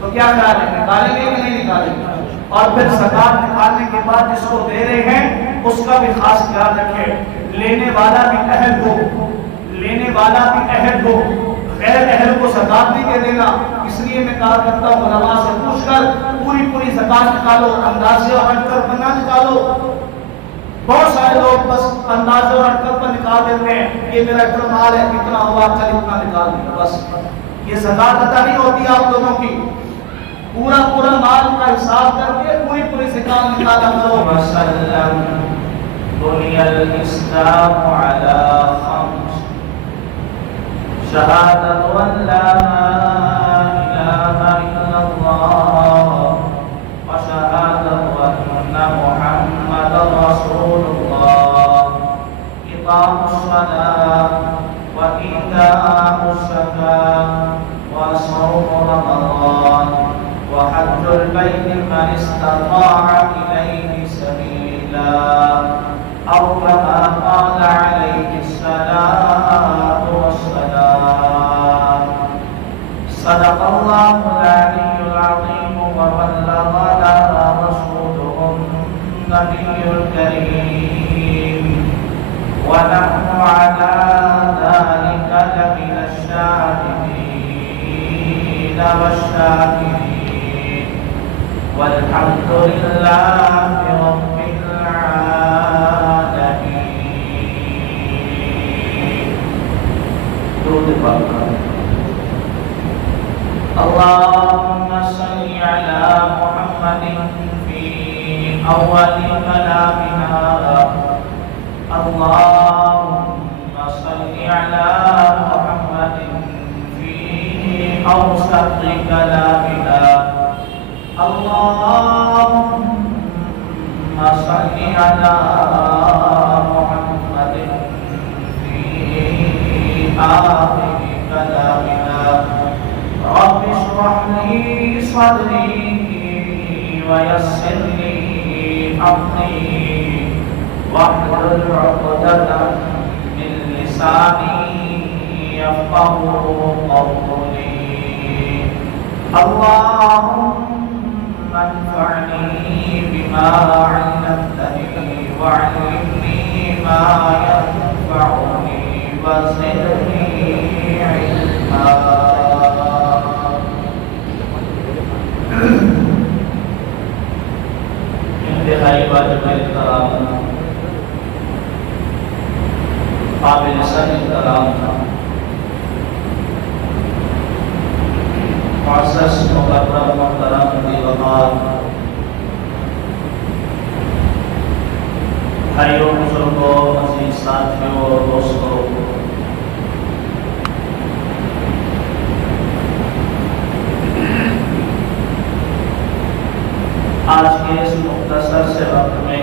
تو کیا خیال ہے، نکالیں گے کہ نہیں نکالیں گے؟ اور پھر زکات نکالنے کے بعد جس کو دے رہے ہیں اس کا بھی خاص خیال رکھیں، لینے والا بھی اہل ہو، لینے والا بھی اہل ہو، غیر اہل کو زکات نہیں دے دینا۔ اس لیے میں کہا کرتا ہوں علماء سے پوچھ کر پوری زکات نکالو، اندازے اور اٹکل پر نہ نکالو۔ بہت سارے لوگ بس اندازے اور اٹکل پر نکال دیتے ہیں، یہ میرا اتنا مال ہے، اتنا ہوا، چل اتنا نکال دیا، بس یہ زکات ادا نہیں ہوتی آپ لوگوں کی۔ پورا مال کا حساب کر کے پوری زکات نکالا کرو۔ وسلم بني الإسلام على خمس شهادة أن لا إله إلا الله وشهادة أن محمدا رسول الله إقام الصلاة وإيتاء الزكاة وصوم رمضان وحج البيت من استطاع إليه سبيلا أو كما قال عليه الصلاة والسلام صدق الله العلي العظيم وبلغنا رسوله النبي الكريم ونحن على ذلك لمن الشاهدين والشاكرين والحمد لله رب العالمين. درود پاک اللهم صل على محمد في أول كلامنا اللهم صل على محمد في أوسط كلامنا اللهم صل على محمد في آخر كلامنا رب اشرح لي صدري ويسر لي أمري واحلل عقدة من لساني يفقهوا قولي اللهم انفعني بما علمتني وعلمني ما ينفعني وزدني علما. انتہائی واجب احترام قابل سر احترام معزز مکرم محترم دیوبار بھائیوں بزرگوں عزیز ساتھیوں اور دوستوں، آج کے اس مختصر سے وقت میں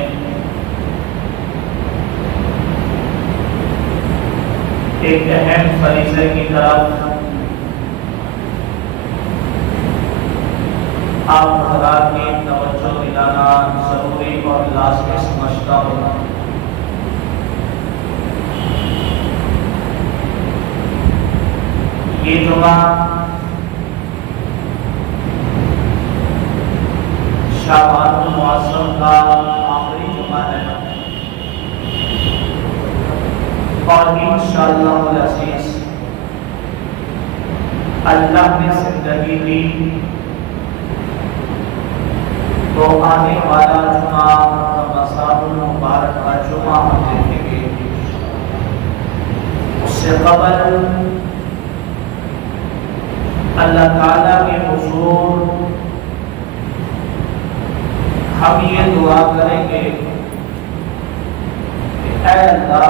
ایک اہم فریضے کی طرف آپ حضرات کی توجہ دلانا ضروری اور لازمی سمجھتا ہوں۔ یہ جمعہ شعبان المعظم کا آخری جمعہ ہے اور انشاءاللہ العزیز اللہ نے زندگی دی تو آنے والا جمعہ رمضان المبارک کا جمعہ ہم دیکھیں گے۔ اس سے قبل اللہ تعالیٰ کے حضور ہم یہ دعا کریں گے کہ اے اللہ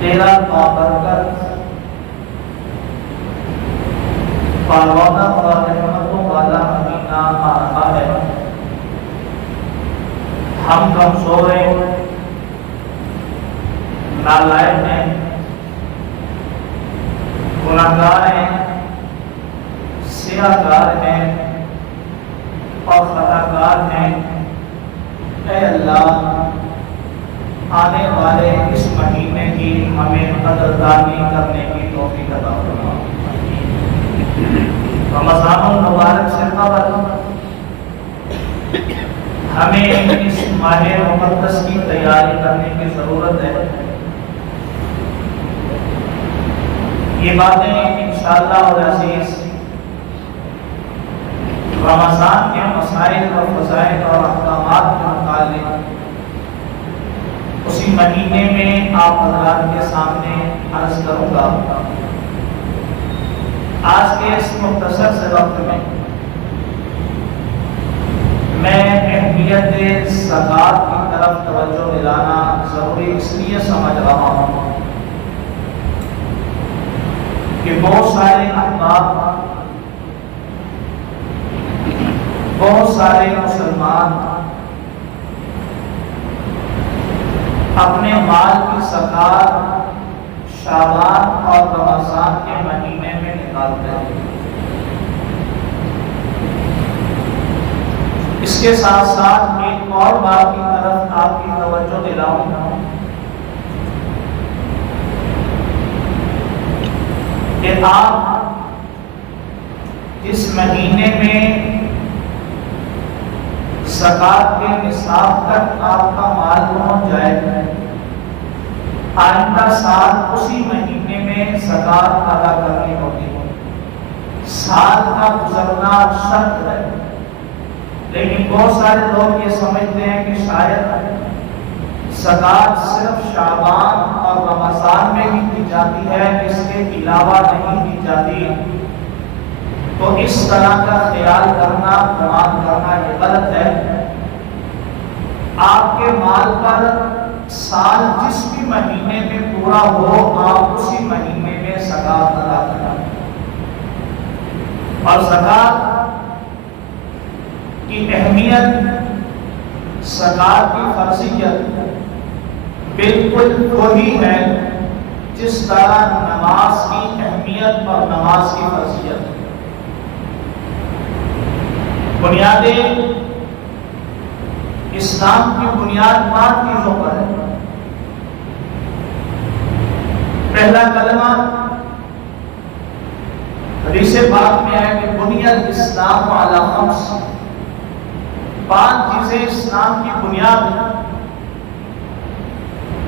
تیرا بابرکت پروانہ اور رحمتوں والا مہینہ آ رہا ہے، ہم کمزور ہیں، نالائق ہیں، گناہگار ہیں، سیاہکار ہیں اور خطاکار ہیں۔ اے اللہ آنے والے اس مہینے کی ہمیں قدردانی کرنے کی توفیق عطا فرما۔ رمضان المبارک سے قبل ہمیں اس ماہ مقدس کی تیاری کرنے کی ضرورت ہے. یہ باتیں انشاءاللہ العزیز رمضان کے مسائل اور فضائل اور احکامات کے متعلق اسی مہینے میں آپ حضرات کے سامنے عرض کروں گا. آج کے اس مختصر سے وقت میں اہمیت زکوٰۃ کی طرف توجہ دلانا ضروری اس لیے سمجھ رہا ہوں کہ بہت سارے احباب، بہت سارے مسلمان اپنے مال کی زکوٰۃ شعبان اور رمضان کے مہینے میں نکالتے ہیں. اس کے ساتھ ساتھ ایک اور بات کی طرف آپ کی توجہ دلاؤں گا کہ آپ اس مہینے میں زکوٰۃ کے نصاب تک آپ کا مال پہنچ جائے، آئندہ سال اسی مہینے میں زکوٰۃ ادا کرنی ہوگی. سال کا گزرنا شرط ہے، لیکن بہت سارے لوگ یہ سمجھتے ہیں کہ شاید زکوٰۃ صرف شعبان اور رمضان میں ہی دی جاتی ہے، اس کے علاوہ نہیں دی جاتی. تو اس طرح کا خیال کرنا، گمان کرنا یہ غلط ہے. آپ کے مال پر سال جس بھی مہینے میں پورا ہو، آپ اسی مہینے میں زکوٰۃ ادا کریں. اور زکوٰۃ کی اہمیت، زکوٰۃ کی فرضیت بالکل وہی ہے جس طرح نماز کی اہمیت اور نماز کی فرضیت. بنیادیں اسلام کی بنیاد 5 چیزوں پر ہے. پہلا کلمہ حدیث پاک میں ہے کہ بنی الاسلام علی 5. 5 چیزیں اسلام کی بنیاد ہیں.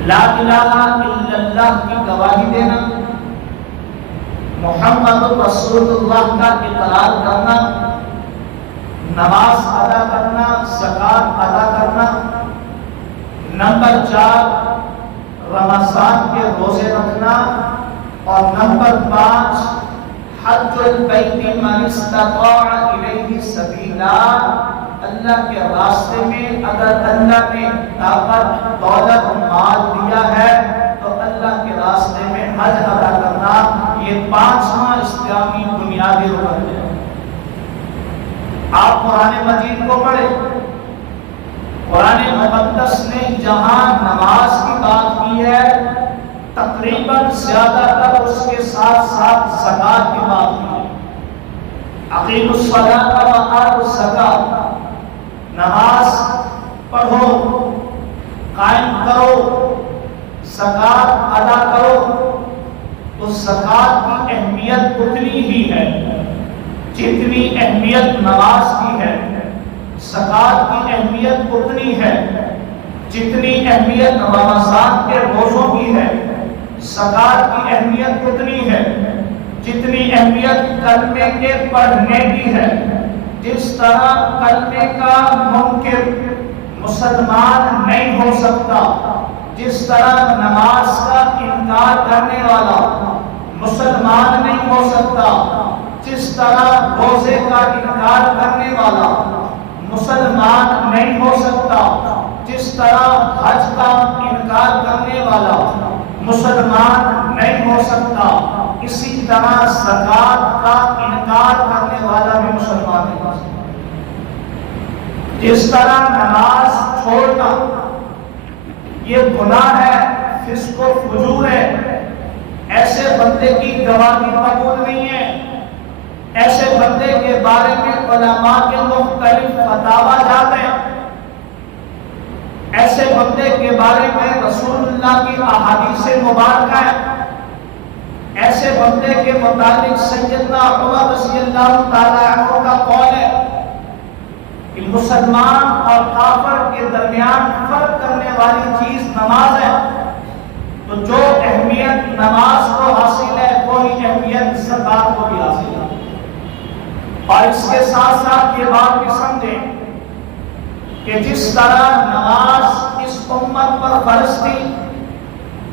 لا الہ الا اللہ کی گواہی دینا، محمد رسول اللہ کا اقرار کرنا، نماز ادا کرنا، زکوٰۃ ادا کرنا. نمبر 4 رمضان کے روزے رکھنا. اور نمبر 5 حج البیت من استطاع الیہ سبیلا. اللہ کے راستے میں اگر اللہ نے طاقت، دولت، مال دیا ہے تو اللہ کے راستے میں حج ادا کرنا. یہ 5واں اسلامی بنیادی رکن ہے. آپ قرآن مجید کو پڑھیں، قرآن مقدس نے جہاں نماز کی بات کی ہے تقریباً زیادہ تر اس کے ساتھ ساتھ زکوٰۃ کی بات کی ہے. اقیموا الصلاۃ وآتوا الزکاۃ. نماز پڑھو، قائم کرو، زکوٰۃ ادا کرو. تو زکوٰۃ کی اہمیت اتنی ہی ہے جتنی اہمیت نماز کی ہے. زکوٰۃ کی اہمیت اتنی ہے جتنی اہمیت رمضان کے روزوں کی ہے. زکوٰۃ کی اہمیت اتنی ہے جتنی اہمیت کلمے کے پڑھنے کی ہے. جس طرح کلمے کا منکر مسلمان نہیں ہو سکتا، جس طرح نماز کا انکار کرنے والا مسلمان نہیں ہو سکتا، جس طرح روزے کا انکار کرنے والا مسلمان نہیں ہو سکتا، جس طرح حج کا انکار کرنے والا مسلمان نہیں ہو سکتا، اسی طرح زکوٰۃ کا انکار کرنے والا بھی مسلمان نہیں ہو سکتا. جس طرح نماز چھوڑنا یہ گناہ ہے، فسق و فجور ہے، ایسے بندے کی گواہی قبول نہیں ہے. ایسے بندے کے بارے میں علماء کے مختلف فتاوی جاتے ہیں. ایسے بندے کے بارے میں رسول اللہ کی احادیث مبارکہ ہے. ایسے بندے کے متعلق سیدنا عمر رضی اللہ تعالیٰ عنہ کا قول ہے کہ مسلمان اور کافر کے درمیان فرق کرنے والی چیز نماز ہے، تو جو اہمیت نماز کو حاصل ہے وہی اہمیت زکات کو بھی حاصل ہے۔ اور اس کے ساتھ ساتھ یہ بات بھی سمجھیں کہ جس طرح نماز اس امت پر فرض تھی،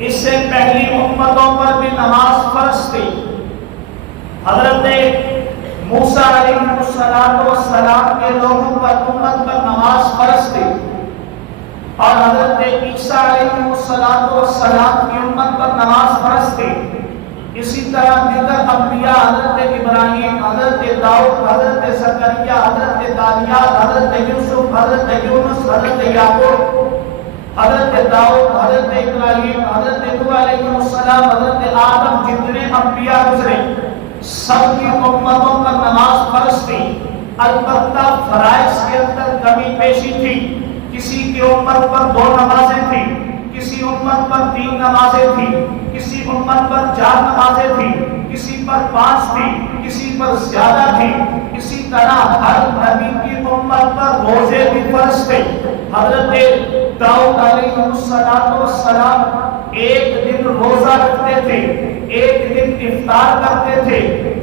اس سے پہلی امتوں پر بھی نماز فرض تھی۔ حضرت موسیٰ علیہ السلام کے لوگوں پر امت پر نماز فرض تھی، اور حضرت عیسیٰ علیہ السلام کی امت پر نماز فرض تھی۔ اسی طرح دیگر انبیاء حضرت ابراہیم، حضرت داؤد، حضرت زکریا، حضرت دانیال، حضرت یوسف، حضرت یونس، حضرت یعقوب، حضرت داؤد، حضرت ابراہیم، حضرت نوح علیہ السلام، حضرت آدم، جتنے انبیاء گزرے سب کی امتوں پر نماز فرض تھی۔ البتہ فرائض کے اندر کمی بیشی تھی۔ کسی کی امت پر 2 نمازیں تھیں، کسی امت پر 3 نمازیں تھیں، کسی امت پر 4 نمازیں تھیں، کسی پر 5 تھیں، کسی پر زیادہ تھیں۔ اسی طرح ہر نبی کی امت پر روزے بھی فرض تھے۔ حضرت داؤد علیہ السلام ایک دن روزہ رکھتے تھے، ایک دن افطار کرتے تھے،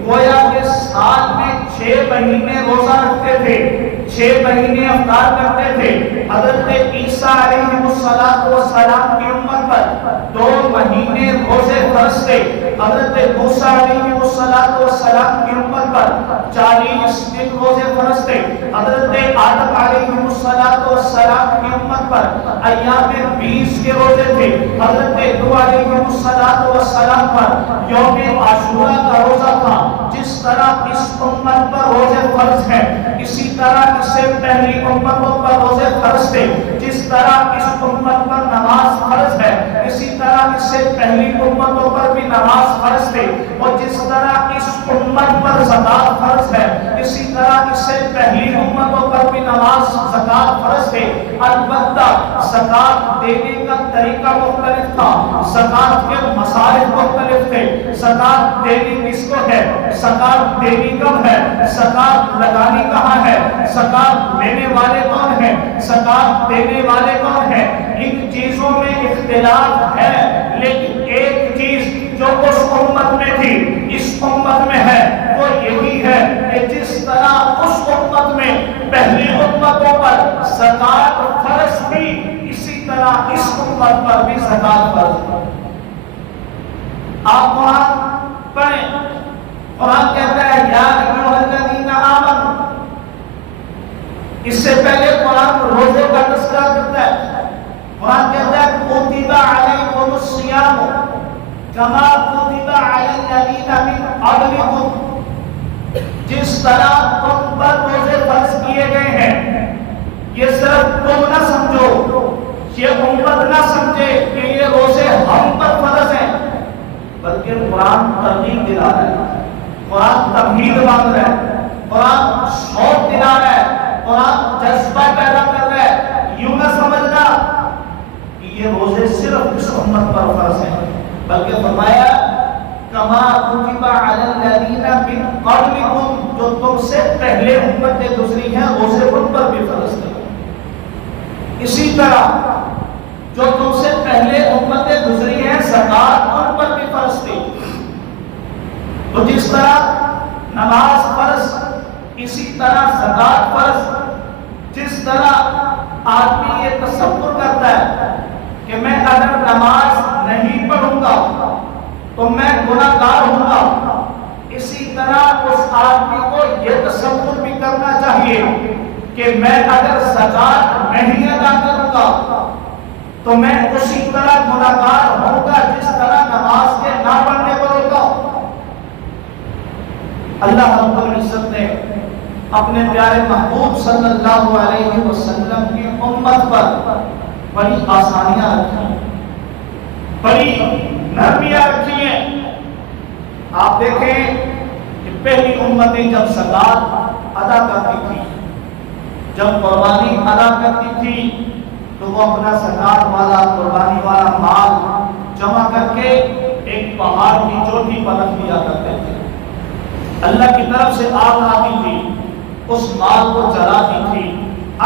گویا کہ سال میں 6 مہینے روزہ رکھتے تھے، 6 مہینے افطار کرتے تھے۔ حضرت عیسیٰ علیہ السلام کی امت پر 2 مہینے روزے فرض تھے۔ حضرت موسیٰ علیہ السلام کی امت پر 40 دن روزے فرض تھے۔ حضرت آدم علیہ السلام کی امت پر ایام 20 کے روزے تھے۔ حضرت نوح علیہ السلام پر یوم عاشورہ کا روزہ تھا۔ جس طرح اس امت پر روزے فرض ہیں، اسی طرح اس سے پہلی امتوں پر روزے فرض تھے۔ جس طرح اس امت پر نماز فرض ہے، اسی طرح اس سے پہلی امتوں پر بھی نماز فرض تھے۔ اور جس طرح اس امت پر زکات فرض ہے، اسی طرح اس سے پہلی امتوں پر بھی نماز زکات فرض تھے۔ البتہ زکات دینے کا طریقہ مختلف تھا، زکات کے مصارف مختلف تھے۔ زکات دینی کس کو ہے، زکات دینی کب ہے، زکات لگانی کہاں ہے، زکات لینے والے کون ہیں، زکات دینے والے کون ہیں، ان چیزوں میں اختلاف ہے۔ لیکن ایک چیز جو اس امت میں تھی اس امت میں ہے، وہ یہی ہے کہ جس طرح اس امت میں پہلی امتوں پر زکات فرض تھی، اسی طرح اس امت پر بھی زکات فرض ہے۔ آپ قرآن پڑھیں، قرآن کہتا ہے یا ایھا الذین آمنوا، اس سے پہلے قرآن روزے کا تذکرہ کرتا ہے۔ قرآن کہتا ہے کتب علیکم الصیام کما کتب علی الذین من قبلکم، جس طرح تم پر روزے فرض کیے گئے ہیں۔ یہ صرف تم نہ سمجھو، یہ امت نہ سمجھے کہ یہ روزے ہم پر فرض ہیں، بلکہ قرآن ترغیب دلا رہا ہے، قرآن تمہید مانگ رہا ہے، قرآن شوق دلا رہا ہے، قرآن جذبہ پیدا کر رہا ہے۔ یوں نہ سمجھنا کہ یہ روزے صرف اس امت پر فرض ہیں، بلکہ فرمایا کما کتب علی الذین من قبلکم، جو تم سے پہلے امتیں گزری ہیں روزے ان پر بھی فرض ہیں۔ اسی طرح جو تم سے پہلے امتیں گزری ہیں زکات ان پر بھی فرض تھی۔ تو جس طرح نماز فرض، اسی طرح زکات فرض۔ جس طرح آدمی یہ تصور کرتا ہے کہ میں اگر نماز نہیں پڑھوں گا تو میں گناہ گار ہوں گا، اسی طرح اس آدمی کو یہ تصور بھی کرنا چاہیے کہ میں اگر زکات نہیں ادا کروں گا تو میں اسی طرح گناہ گار ہوں گا جس طرح نماز کے نہ پڑھنے پر ہوگا۔ اللہ رب العزت نے اپنے پیارے محبوب صلی اللہ علیہ وسلم کی امت پر بڑی آسانیاں رکھی ہیں، بڑی نرمیاں رکھی ہیں۔ آپ دیکھیں کہ پہلی امتیں جب زکات ادا کرتی تھی، جب قربانی ادا کرتی تھی، تو وہ اپنا زکات والا قربانی والا مال جمع کر کے ایک پہاڑ کی چوٹی پر رکھ دیا کرتے تھے. اللہ کی طرف سے آگ آتی تھی، اس مال کو جلاتی تھی.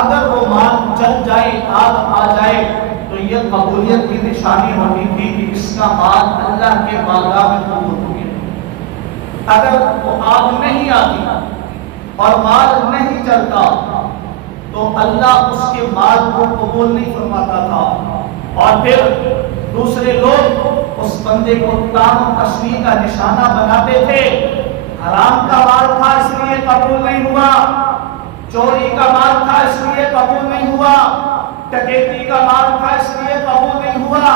اگر وہ مال جل جائے، آگ آ جائے تو یہ قبولیت کی نشانی ہوتی تھی کہ اس کا مال اللہ کے بارگاہ میں قبول ہو گیا. اگر وہ آگ نہیں آتی اور مال نہیں جلتا تو اللہ اس کے مال کو قبول نہیں فرماتا تھا، اور پھر دوسرے لوگ اس بندے کو طعن و تشویح کا نشانہ بناتے تھے. حرام کا مال تھا اس لیے قبول نہیں ہوا، چوری کا مال تھا اس لیے قبول نہیں ہوا، ڈکیتی کا مال تھا اس لیے قبول نہیں ہوا،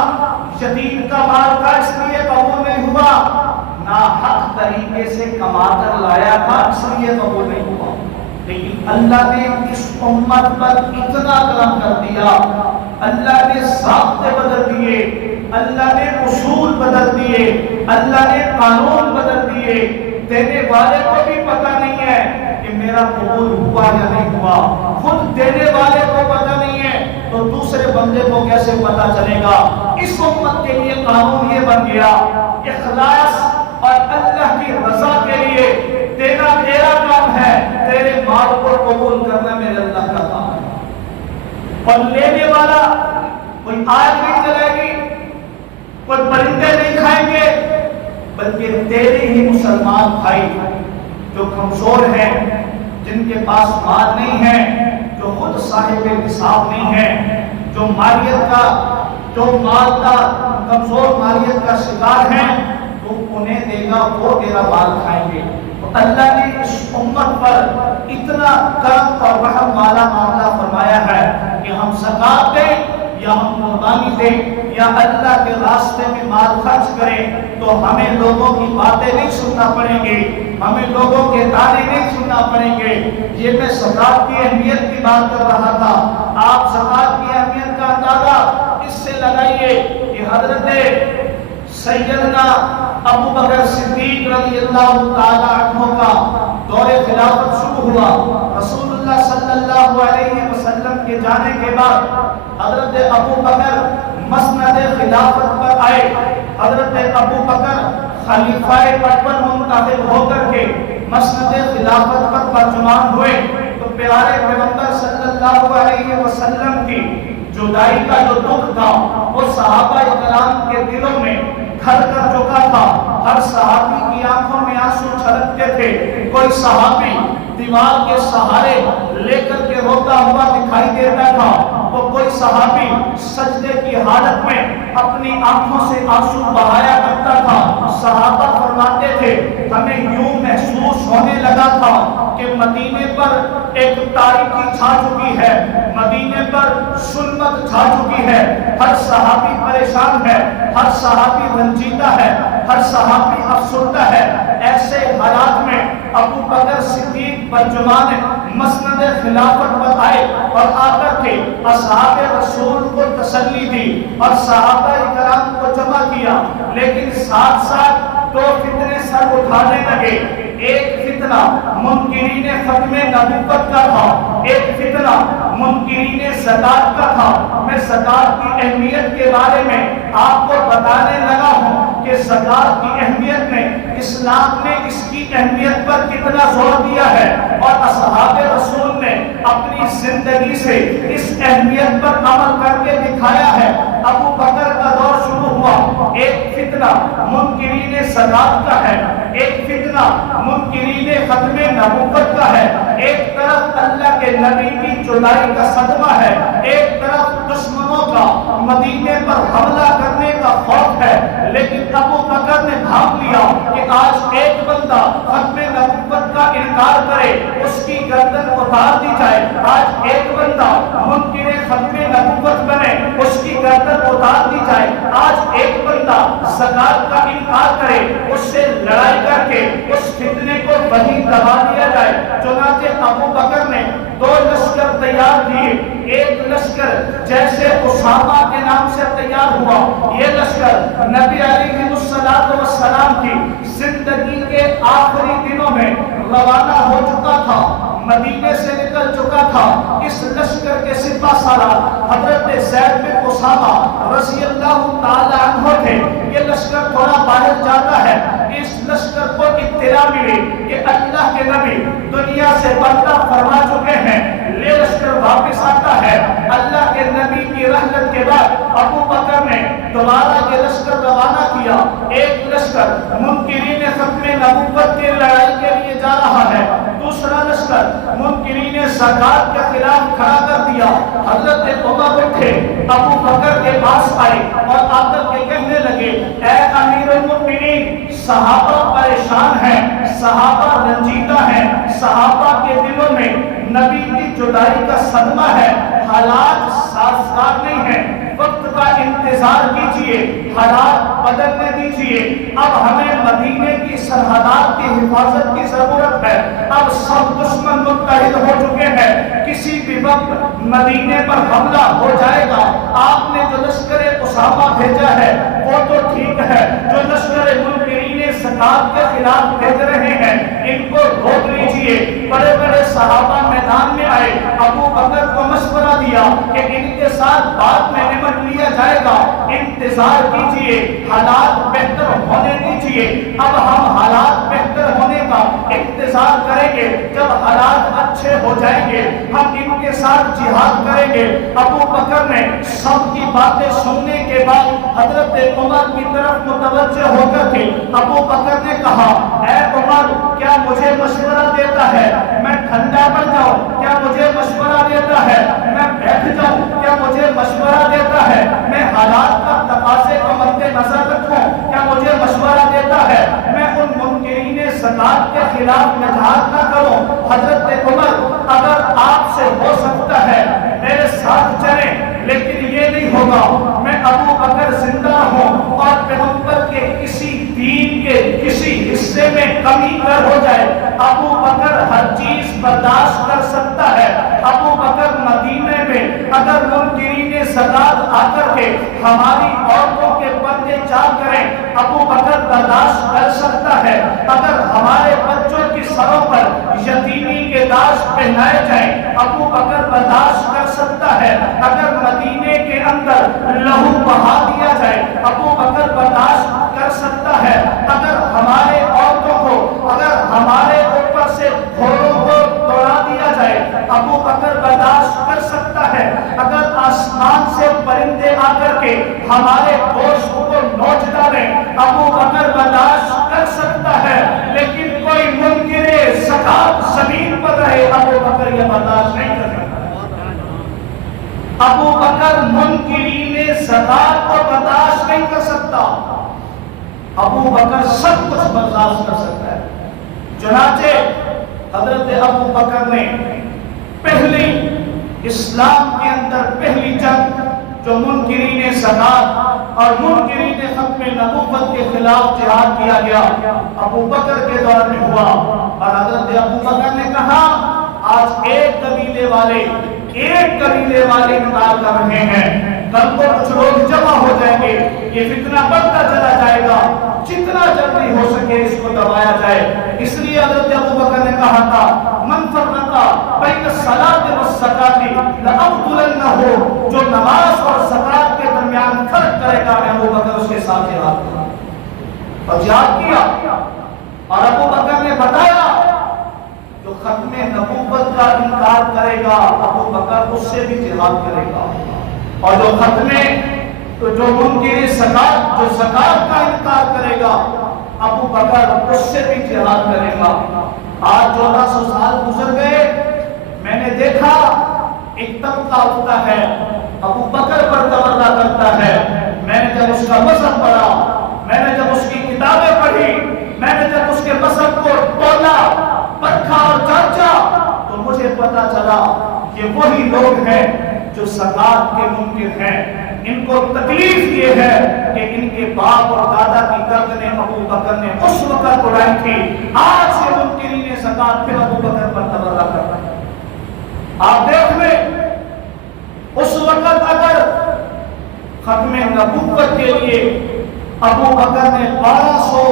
یتیم کا مال تھا اس لیے قبول نہیں ہوا، ناحق طریقے سے کما کر لایا تھا اس لیے قبول نہیں ہوا. لیکن اللہ نے اس امت پر اتنا کرم کر دیا، اللہ نے ضابطے بدل دیے، اللہ نے اصول بدل دیے، اللہ نے قانون بدل دیے. دینے والے کو بھی پتہ نہیں ہے کہ میرا قبول ہوا یا نہیں ہوا، خود دینے والے کو پتہ نہیں ہے تو دوسرے بندے کو کیسے پتہ چلے گا. اس امت کے لیے قانون یہ بن گیا، اخلاص اور اللہ کی رضا کے لیے دینا تیرا کام ہے، تیرے مال کو قبول کرنا میرے اللہ کا کام ہے. اور لینے والا کوئی آگ نہیں جلائے گی، کوئی پرندے نہیں کھائیں گے، بلکہ تیرے ہی مسلمان بھائی جو کمزور ہیں، جن کے پاس مال نہیں ہے، جو خود صاحب نصاب نہیں ہے، جو مالیت کا جو مال کا کمزور مالیت کا شکار ہیں، تو انہیں دے گا، وہ تیرا مال کھائیں گے. تو اللہ نے اس امت پر اتنا کرم اور رحم والا معاملہ فرمایا ہے کہ ہم زکات دیں یا ہم قربانی دیں یا اللہ کے راستے میں مال خرچ کریں تو ہمیں لوگوں کی باتیں نہیں سننا پڑیں گی، ہمیں لوگوں کے تانے نہیں سننا پڑیں گے. یہ میں زکات کی اہمیت کی بات کر رہا تھا. آپ زکات کی اہمیت کا اندازہ اس سے لگائیے کہ حضرت سیدنا ابو بکر صدیق رضی اللہ تعالی عنہ کا دور خلافت شروع ہوا. رسول اللہ صلی اللہ علیہ وسلم کے جانے کے بعد حضرت ابو بکر مسند خلافت پر آئے. حضرت ابو بکر خلیفہ اول منتخب ہو کر کے مسند خلافت پر ترجمان ہوئے تو پیارے پیغمبر صلی اللہ علیہ وسلم کی جدائی کا جو دکھ تھا وہ صحابہ کرام کے دلوں میں گھر کر چکا تھا. ہر صحابی کی آنکھوں میں آنسو چھلکتے تھے. کوئی صحابی دیوار کے سہارے لے کر کے روتا ہوا دکھائی دیتا تھا تو کوئی صحابی سجدے کی حالت میں اپنی آنکھوں سے آنسو بہایا کرتا تھا. صحابہ فرماتے تھے ہمیں یوں محسوس ہونے لگا تھا کہ مدینے پر ایک تاریکی چھا چکی ہے، مدینے پر ظلمت چھا چکی ہے، ہر صحابی پریشان ہے، ہر صحابی رنجیدہ ہے، ہر صحابی افسردہ ہے. ایسے حالات میں ابو بکر صدیق برجمان مسند خلافت پر آئے اور آ کر کے اصحاب رسول کو تسلی دی اور صحابہ کرام کو جمع کیا. لیکن ساتھ ساتھ دو فتنے سر اٹھانے لگے. ایک فتنہ منکرین ختم نبوت کا تھا، ایک فتنہ منکرین زکات کا تھا. میں زکات کی اہمیت کے بارے میں آپ کو بتانے لگا ہوں کہ زکات کی اہمیت میں اسلام نے اس کی اہمیت پر کتنا زور دیا ہے اور اصحاب رسول نے اپنی زندگی سے اس اہمیت پر عمل کر کے دکھایا ہے. ابو بکر کا دور شروع ہوا. ایک فتنہ منکرین زکات کا ہے، ایک فتنہ منکرین ختم نبوت کا ہے. ایک طرف اللہ کے نبی کی جدائی کا صدمہ ہے، ایک طرف دشمنوں کا مدینے پر حملہ کرنے کا خوف ہے. لیکن ابو بکر نے بھاپ لیا کہ آج ایک بندہ ختم نبوت کا انکار کرے اس کی گردن اتار دی جائے. آج ایک بندہ منکر ختم نبوت بنے اس کی گردن اتار دی جائے. آج ایک بندہ زکات کا انکار کرے اس سے لڑائی کر کے اس فتنے کو وہیں دبا دیا جائے. چنانچہ ابو بکر نے دو لشکر تیار کیے. ایک لشکر جیسے اسامہ کے نام سے تیار ہوا. یہ لشکر نبی علیہ السلام کی زندگی کے آخری دنوں میں روانہ ہو چکا تھا. مدینے سے نکل چکا تھا۔ اس لشکر کے سپہ سالار حضرت زید بن اسامہ رضی اللہ تعالی عنہ تھے۔ یہ لشکر تھوڑا باہر جاتا ہے، اس لشکر کو اطلاع ملی کہ اللہ کے نبی دنیا سے پردہ فرما چکے ہیں۔ یہ لشکر واپس آتا ہے۔ اللہ کے نبی کی رحلت کے بعد ابو بکر نے دوبارہ یہ لشکر روانہ کیا۔ ایک لشکر منکرین ختم نبوت کی لڑائی کے لیے جا رہا ہے، دوسرا لشکر منکرین زکات کے خلاف کھڑا کر دیا۔ حضرت عمر اٹھے، ابو بکر کے پاس آئے اور آ کر کے کہنے لگے، اے امیر المؤمنین، صحابہ پریشان ہیں، صحابہ رنجیدہ ہیں، صحابہ کے دلوں میں نبی کی جدائی کا صدمہ ہے، حالات سازگار نہیں ہیں، وقت کا انتظار کیجئے، حالات بدلنے دیجئے۔ اب ہمیں مدینے کی سرحدات کی حفاظت کی ضرورت ہے۔ اب سب دشمن متحد ہو چکے ہیں، کسی بھی وقت مدینے پر حملہ ہو جائے گا۔ آپ نے جو لشکر اسامہ بھیجا ہے وہ تو ٹھیک ہے، جو لشکر منکرین زکات کے خلاف بھیج رہے ہیں ان کو روک لیجئے۔ بڑے بڑے صحابہ میدان میں آئے، ابو بکر کو مشورہ دیا کہ ان کے ساتھ بعد میں نمٹ لیا جائے گا، انتظار کیجئے، حالات بہتر ہونے دیجئے۔ اب ہم حالات بہتر ہونے کا انتظار کریں گے، جب حالات اچھے ہو جائیں گے ہم ان کے ساتھ جہاد کریں گے۔ ابو بکر نے سب کی باتیں سننے کے بعد حضرت عمر کی طرف متوجہ ہو کر کے ابو بکر نے کہا، اے عمر، کیا مجھے مشورہ دیتا ہے میں ٹھنڈا پڑ جاؤں؟ کیا مجھے مشورہ دیتا ہے میں بیٹھ جاؤں؟ کیا مجھے مشورہ دیتا ہے میں حالات کا تقاضے کو مد نظر رکھوں؟ کیا مجھے مشورہ دیتا ہے میں ان منکرین زکات کے خلاف میں جہاد نہ کروں؟ حضرت عمر، اگر آپ سے ہو سکتا ہے میرے ساتھ چلیں، لیکن یہ نہیں ہوگا۔ میں ابو بکر زندہ ہوں اور پیغمبر کے کسی دین کے کسی حصے میں کمی گر ہو جائے، ابو بکر ہر چیز برداشت کر سکتا ہے۔ ابو بکر مدینے میں اگر منکرین زکات آ کر کے ہماری عورتوں کے پردے چاک کریں، ابو بکر برداشت کر سکتا ہے۔ اگر ہمارے بچوں کی سروں پر یتیمی کے تاج پہنائے جائیں، ابو بکر برداشت کر سکتا ہے۔ اگر مدینے کے اندر لہو بہا دیا جائے، ابو بکر برداشت کر سکتا ہے۔ اگر ہمارے عورتوں کو، اگر ہمارے اوپر سے گھوڑوں کو دوڑا دیا جائے، ابو بکر برداشت کر سکتا ہے۔ اگر آسمان سے پرندے آ کر کے ہمارے گوشت کو نوچ ڈالیں، ابو بکر برداشت کر سکتا ہے۔ لیکن کوئی منکر زکات زمین پر رہے، ابو بکر یہ برداشت نہیں کر سکتا۔ ابو بکر منکرین زکات کو برداشت نہیں کر سکتا۔ ابو بکر سب کچھ برداشت کر سکتا ہے۔ چنانچہ حضرت ابو بکر نے پہلی اسلام کے اندر پہلی جنگ جو منکرین زکات اور منکرین ختم نبوت کے خلاف جہاد کیا گیا، ابو بکر کے دور میں ہوا۔ اور حضرت ابو بکر نے کہا، آج ایک قبیلے والے انکار کر رہے ہیں، کل کو کچھ لوگ جمع ہو جائیں گے، یہ فتنہ بڑھتا چلا جائے گا، جتنا جلدی ہو سکے اس کو دبایا جائے۔ اس لیے حضرت ابو بکر نے کہا تھا، من فرقا بین الصلاۃ والزکاۃ لأقتلنہ، جو نماز اور زکات کے درمیان فرق کرے گا میں ابو بکر اس کے ساتھ جہاد کروں گا۔ اور جہاد کیا، اور ابو بکر نے بتایا جو ختم نبوت کا انکار کرے گا ابو بکر اس سے بھی جہاد کرے گا، اور جو جو منکر زکات جو زکات کا انکار کرے گا ابو بکر اس سے بھی جہاد کرے گا۔ آج 1400 سال گزر گئے، میں نے دیکھا ایک طبقہ ہوتا ہے ابو بکر پر تولہ کرتا ہے۔ میں نے جب اس کا مذہب پڑھا، میں نے جب اس کی کتابیں پڑھی، میں نے جب اس کے مذہب کو تولا، پرکھا اور جانچا، تو مجھے پتا چلا یہ وہی لوگ ہیں جو زکات کے منکر ہیں۔ ان کو تکلیف یہ ہے کہ ان کے باپ اور دادا کی گردنیں ابو بکر نے اس وقت اڑائی تھی، آج سے منکرین زکات پھر ابو بکر پر تبرہ کر رہے ہیں۔ آپ دیکھ لیں اس وقت اگر ختم نبوت کے لیے ابو بکر نے 1200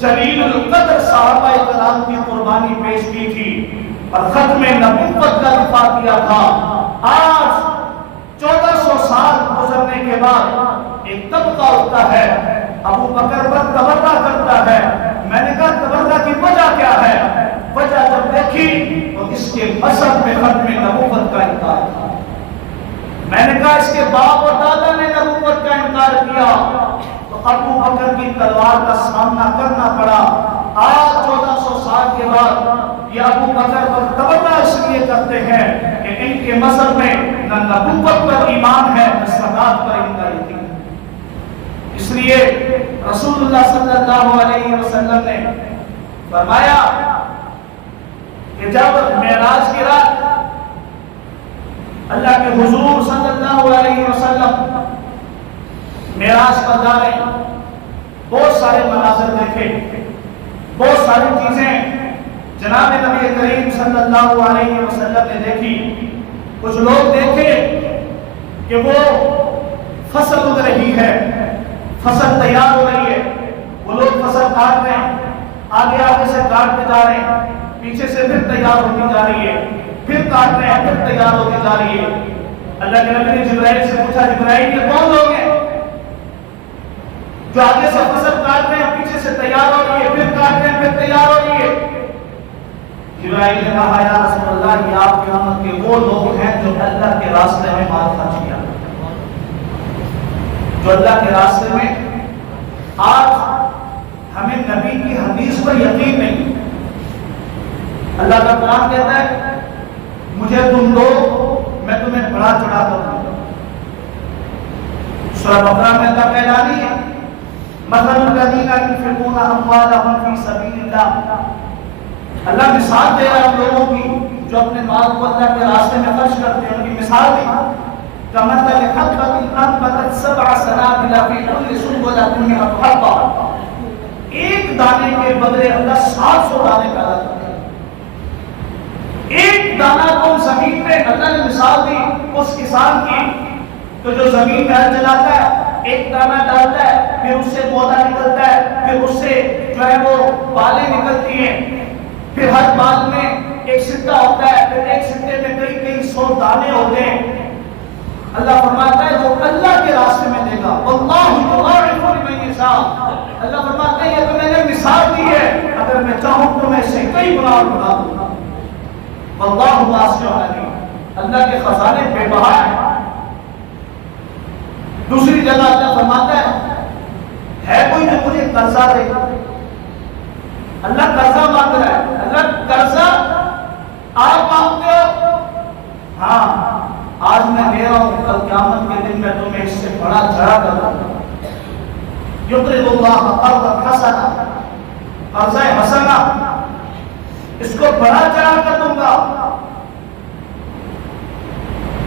جلیل القدر صحابہ کرام کی قربانی پیش کی تھی، اور ختم نبوت کا دفاع کیا تھا. آج 1400 سال گزرنے کے بعد ایک طبقہ ہوتا ہے ابو بکر پر تبرہ کرتا ہے. میں نے کہا تبرہ کی وجہ کیا ہے؟ وجہ جب دیکھی تو اس کے مذہب میں ختم نبوت کا انکار تھا. میں نے کہا اس کے باپ اور دادا نے نبوت کا انکار کیا تو ابو بکر کی تلوار کا سامنا کرنا پڑا. آج 1400 سال کے بعد یہ ابو بکر پر تبرہ اس لیے کرتے ہیں کہ ان کے مذہب میں نہ نبوت پر ایمان ہے نہ صداقت پر ان کا یقین. اس لیے رسول اللہ صلی اللہ علیہ وسلم نے فرمایا کہ جب معراج کی رات اللہ کے حضور صلی اللہ علیہ وسلم معراج پر جا رہے ہیں, بہت سارے مناظر دیکھے, بہت ساری چیزیں جناب نبی کریم صلی اللہ علیہ وسلم نے دیکھی. کچھ لوگ دیکھے کہ وہ فصل اگ رہی ہے, فصل تیار ہو رہی ہے, وہ لوگ فصل کاٹ رہے ہیں, آگے آگے سے کاٹتے جا رہے ہیں, پیچھے سے پھر تیار ہوتی جا رہی ہے, پھر کاٹ رہے ہیں, پھر تیار ہوتی جا رہی ہے. اللہ کے نبی نے جبرائیل سے پوچھا, جبرائیل یہ کون لوگ ہیں جو آگے سے فصل کاٹ رہے ہیں, پیچھے سے تیار ہو رہی ہے, پھر کاٹ رہے ہیں, پھر تیار ہو رہی ہے؟ جبرائیل نے کہا یا رسول اللہ یہ آپ کی امت کے وہ لوگ ہیں جو اللہ کے راستے میں مال خرچ کیا, جو اللہ کے راستے میں. آج ہمیں نبی کی حدیث پر یقین نہیں. اللہ کا قرآن کہتا ہے مجھے تم دو میں تمہیں بڑا چڑھا دوں. سورہ بقرہ میں اللہ کا اعلان ہے مثل الذین ينفقون اموالهم فی سبیل اللہ. اللہ مثال دے رہا ہے ان لوگوں کی جو اپنے مال کو اللہ کے راستے میں خرچ کرتے ہیں. ان کی مثال دی کمثل حبۃ انبتت سبع سنابل فی کل سنبلۃ مئۃ حبۃ. ایک دانے کے بدلے اللہ 700 دانے پیدا کرتے ہیں. ایک دانہ کو زمین میں اللہ نے مثال دی اس کسان کی تو جو زمین میں ہل چلاتا ہے, ایک دانہ ڈالتا ہے, پھر اس سے پودا نکلتا ہے, پھر اس سے جو ہے وہ بالیں نکلتی ہیں, پھر ہر بال میں ایک سٹا ہوتا ہے, پھر ایک سٹے میں کئی کئی 100 دانے ہوتے ہیں. اللہ فرماتا ہے جو اللہ کے راستے میں دے گا واللہ یضاعف لمن یشاء. اللہ فرماتا ہے یہ تو میں نے مثال دی ہے, اگر میں چاہوں تو میں اسے کئی گنا بنا دوں گا. واللہ واسع علیم. اللہ کے خزانے بے بہا ہیں. دوسری جگہ اللہ فرماتا ہے کوئی جو مجھے قرضہ دے. اللہ قرضہ مانگ رہا ہے. اللہ قرضہ آپ مانگتے ہو, ہاں آج میں لے رہا ہوں, کل قیامت کے دن میں تمہیں اس سے بڑا چڑھا کر دوں گا. یقرض اللہ قرضا حسنا, قرضہ حسنا, اس کو بڑا چڑھا کر دوں گا.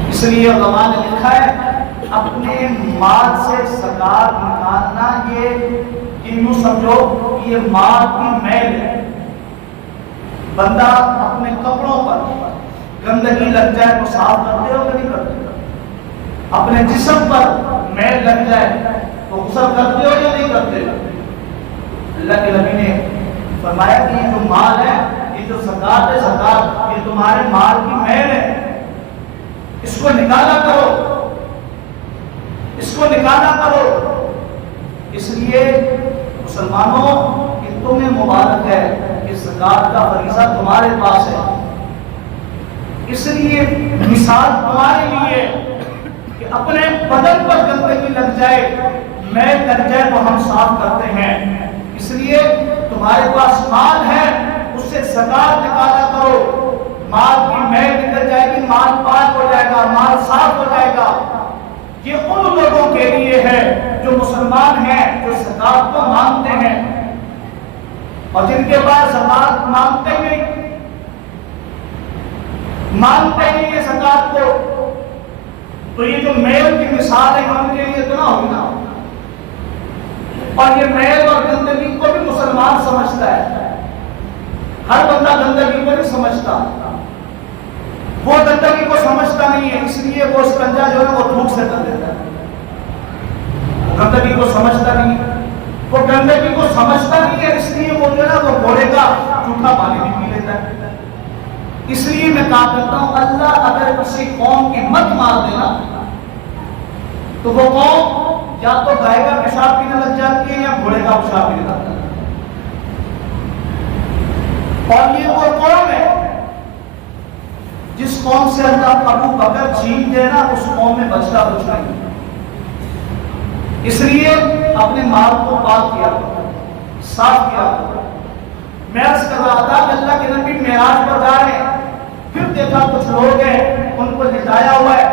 اس لیے علماء نے لکھا ہے اپنے مال سے زکات نکالنا یہ یوں سمجھو کہ یہ مال کی میل ہے. بندہ اپنے کپڑوں پر گندگی لگ جائے تو صاف کرتے ہو کہ نہیں کرتے؟ اپنے جسم پر میل لگ جائے تو غسل کرتے ہو یا نہیں کرتے؟ اللہ کے نبی نے فرمایا کہ یہ جو مال ہے, یہ جو زکات ہے, زکات یہ تمہارے مال کی میل ہے, اس کو نکالا کرو, اس کو نکالا کرو. اس لیے مسلمانوں کہ تمہیں مبارک ہے کہ زکات کا فریضہ تمہارے پاس ہے. اس لیے مثال تمہارے لیے کہ اپنے بدن پر گندگی لگ جائے, میل لگ جائے تو ہم صاف کرتے ہیں. اس لیے تمہارے پاس مال ہے, اس سے زکات نکالا کرو. مال کی میل نکل جائے گی, مال پاک ہو جائے گا, مال صاف ہو جائے گا. یہ ان لوگوں کے لیے ہے جو مسلمان ہیں, جو زکات کو مانگتے ہیں, اور جن کے پاس زکات مانگتے نہیں یہ زکات کو, تو یہ جو میل کی مثال ہے ان کے لیے تو نہ ہوگی نا. اور یہ میل اور گندگی کو بھی مسلمان سمجھتا ہے. ہر بندہ گندگی کو نہیں سمجھتا, وہ گندگی کو سمجھتا نہیں ہے, اس لیے وہ استنجا جو ہے وہ دھوپ سے کر دیتا ہے. وہ گندگی کو سمجھتا نہیں ہے, وہ گندگی کو سمجھتا نہیں ہے, اس لیے وہ جو ہے وہ گھوڑے کا جھوٹا پانی بھی پی لیتا ہے. اس لیے میں کہا کرتا ہوں اللہ اگر کسی قوم کی مت مار دینا تو وہ قوم یا تو گائے کا پیشاب پینے لگ جاتی ہے یا گھوڑے کا پیشاب پینے لگ جاتی ہے۔ اور یہ وہ قوم ہے جس قوم سے اللہ ابو بکر چھین دے نا اس قوم میں بچتا کچھ نہیں۔ اس لیے اپنے مال کو پاک کیا صاف کیا۔ میں عرض کر رہا تھا کہ اللہ کے نبی معراج پر جا رہے ہیں، پھر دیکھا کچھ لوگ ہیں ان کو لٹایا ہوا ہے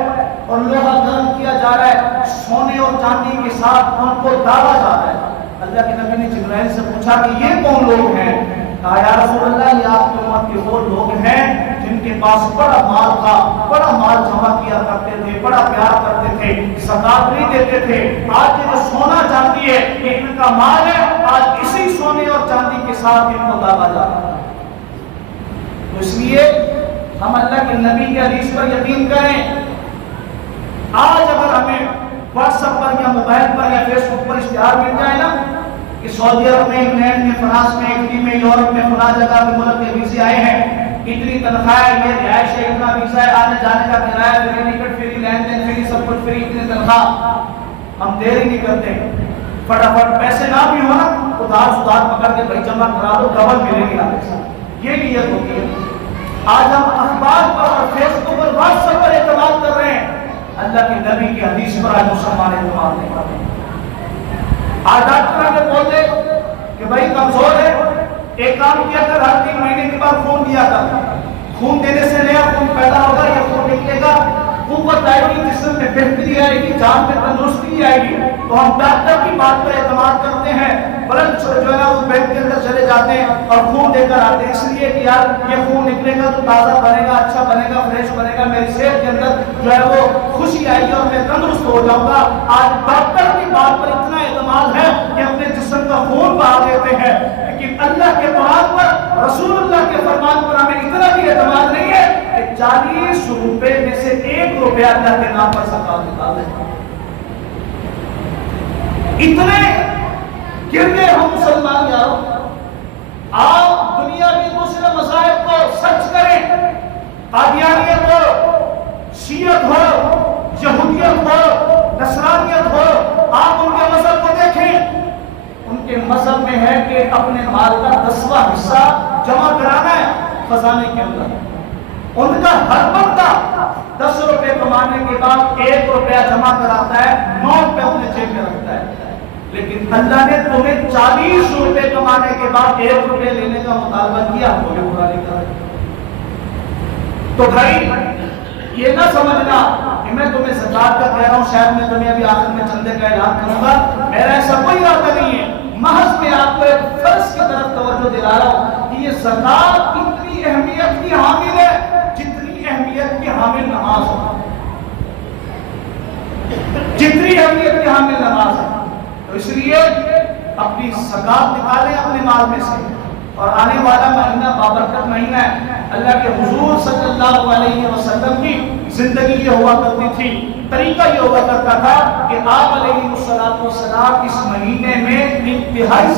اور لوہا گرم کیا جا رہا ہے، سونے اور چاندی کے ساتھ ان کو داغا جا رہا ہے۔ اللہ کے نبی نے جبرائیل سے پوچھا کہ یہ کون لوگ ہیں؟ کہا یا رسول اللہ یہ آپ کی امت کے وہ لوگ ہیں جن کے پاس بڑا مال تھا، بڑا مال جمع کیا کرتے تھے، بڑا پیار کرتے تھے، زکات نہیں دیتے تھے۔ آج یہ جو سونا چاندی ہے یہ ان کا مال ہے، آج اسی سونے اور چاندی کے ساتھ ان کو داغا جا رہا ہے۔ تو اس لیے ہم اللہ کے نبی کے حدیث پر یقین کریں۔ آج اگر ہمیں واٹس ایپ پر یا موبائل پر یا فیس بک پر اشتہار مل جائے نا کہ سعودی عرب میں، انگلینڈ میں، فرانس میں، اٹلی میں، یورپ میں، فلاں جگہ میں ملک کے ویزے آئے ہیں، اتنی تنخواہ ہے، یہ رہائش ہے، اتنا ویزا ہے، آنے جانے کا کرایہ فری، ٹکٹ فری، لین دین فری، سب کچھ فری، اتنی تنخواہ، ہم دیر ہی نہیں کرتے، فٹافٹ پیسے نہ بھی ہو نا ادھار سدھار پکڑ کے بھائی جمع کرا دو، ڈبل ملے گی آگے سے، یہ نیت ہوتی ہے۔ آج ہم اخبار پر اور فیس بک پر واٹس ایپ پر اعتماد کر رہے ہیں، اللہ کے نبی کی حدیث پر آج مسلمان اعتماد نہیں کر رہے۔ آج ڈاکٹر ہمیں بولتے کہ بھائی کمزور ہے، ایک کام کیا کر ہر 3 مہینے کے بعد خون دیا کر، خون دینے سے نیا خون پیدا ہوگا، یہ خون نکلے گا، قوت آئے گی، جسم میں بہتری آئے گی، جان میں تندرستی آئے گی۔ تو ہم ڈاکٹر کی بات پر اعتماد کرتے ہیں، بلند جو ہے نا وہ بینک کے اندر چلے جاتے ہیں اور خون دے کر آتے ہیں، اس لیے کہ یار یہ خون نکلے گا تو تازہ بنے گا، اچھا بنے گا، فریش بنے گا، میری صحت کے اندر جو ہے وہ خوشی آئے گی اور میں تندرست ہو جاؤں گا۔ آج ڈاکٹر کی بات پر اتنا اعتماد ہے کہ اپنے جسم کا خون بہا دیتے ہیں، لیکن اللہ کے قرآن پر، رسول اللہ کے فرمان پر ہمیں اتنا بھی اعتماد نہیں ہے کہ 40 روپے میں سے 1 روپیہ اللہ کے نام پر زکات نکال دیں۔ اتنے گرنے ہم مسلمان یارو، آپ دنیا کے دوسرے مذاہب کو سچ کریں، قادیانیت ہو، شیعت ہو، یہودیت ہو، نصرانیت ہو، آپ ان کے مذہب کو دیکھیں، ان کے مذہب میں ہے کہ اپنے مال کا 10واں حصہ جمع کرانا ہے خزانے کے اندر۔ ان کا ہر بندہ 10 روپے کمانے کے بعد 1 روپیہ جمع کراتا ہے، 9 روپے اپنے جیب میں رکھتا ہے۔ لیکن اللہ نے تمہیں 40 روپے کمانے کے بعد 1 روپے لینے کا مطالبہ کیا، تمہیں برا نہیں کر۔ تو بھائی یہ نہ سمجھنا کہ میں تمہیں زکات کا کہہ رہا ہوں، شاید میں تمہیں ابھی آخر میں چندے کا اعلان کروں گا، میرا ایسا کوئی ارادہ نہیں ہے، محض میں آپ کو ایک فرض کی طرف توجہ دلا رہا ہوں کہ یہ زکات اتنی اہمیت کی حامل ہے جتنی اہمیت کی حامل نماز ہے، جتنی اہمیت کی حامل نماز ہے۔ تو اس لیے اپنی زکات نکالیں اپنے مال میں سے، اور آنے والا مہینہ بابرکت مہینہ ہے۔ اللہ کے حضور صلی اللہ علیہ وسلم کی زندگی یہ ہوا کرتی تھی، طریقہ یہ ہوا کرتا تھا کہ آپ علیہ الصلوۃ والسلام اس مہینے میں انتہائی